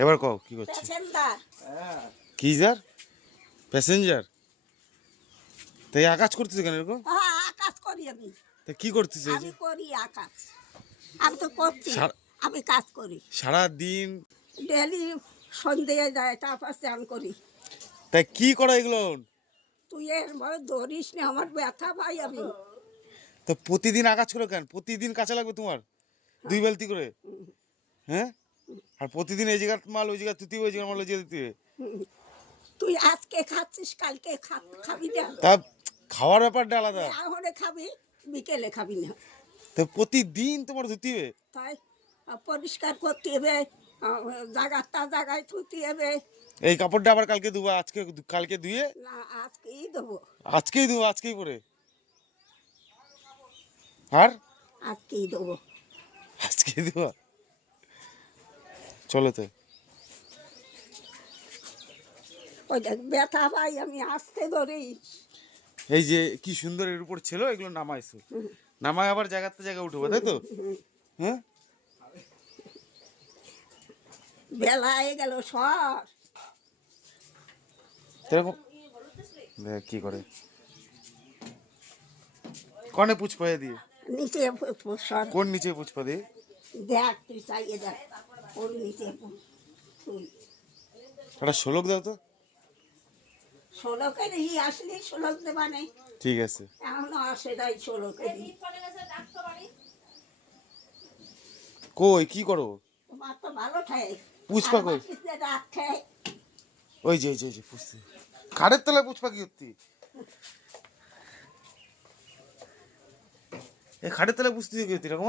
এবার কও কি করছিস? প্যাসেঞ্জার। কি যার প্যাসেঞ্জার? তাই আকাশ করতেছে কেন এরকম? হ্যাঁ, আকাশ করি আমি। তা কি করতেছে এই যে আমি করি আকাশ। আমি তো করছি। আমি কাজ করি সারা দিন? ডেলি। সন্ধে যায়, তারপর স্নান করি। তাই কি করো এগুলো? তুই এর মধ্যে ধরিস না, আমার ব্যথা পাই আমি। তো প্রতিদিন আকাশ করো কেন? প্রতিদিন কাঁচা লাগবে তোমার 2 বালতি করে? হ্যাঁ, আর প্রতিদিন এই জায়গার মাল ওই জায়গা তুই, ওই জায়গার মাল ওই জায়গা তুই। তুই আজকে খাচ্ছিস, কালকে খাবি না। তা খাওয়ার ব্যাপারটা আলাদা। এখন খাবি, বিকেলে খাবি না। তো প্রতিদিন তোমার ধুতে হবে? তাই পরিষ্কার করতে হবে, জায়গাটা জায়গায় ধুতে হবে। এই কাপড়টা আবার কালকে ধুবো? আজকে কালকে ধুয়ে না, আজকেই দেবো। আজকেই ধুবো, আজকেই পরে? আর আজকেই দেবো। আজকেই ধোয়া? চলো তো। ওই দেখ ব্যথা পাই আমি, আসতে ধরি। এই যে কি সুন্দর এর উপর ছিল, এগুলো নামাইছো, নামায় আবার জায়গাতে জায়গা উঠবো, তাই তো? হ্যাঁ, বেলা হয়ে গেল সর। এরকম দেখ কি করে কনে পুচপা দিয়ে? নিচে সর। কোন নিচে পুচপা দিয়ে? দেখ তুই চাইয়ে দেখ, ওর নিচে তুই। একটা শোলক দাও তো। ষোলোকের আসলি ষোলক দেবা নেই। ঠিক আছে। এখনো আসে নাই ষোলোকের। কই কি করো? তোমার তো ভালো ঠাই। পুষ্পা কই? রাত খাই। ওই যে এই যে পুষতে খাটের তলায় পুষ্পা কি করতি? এই খাটের তলায় পুষতে কি করতি এরকম?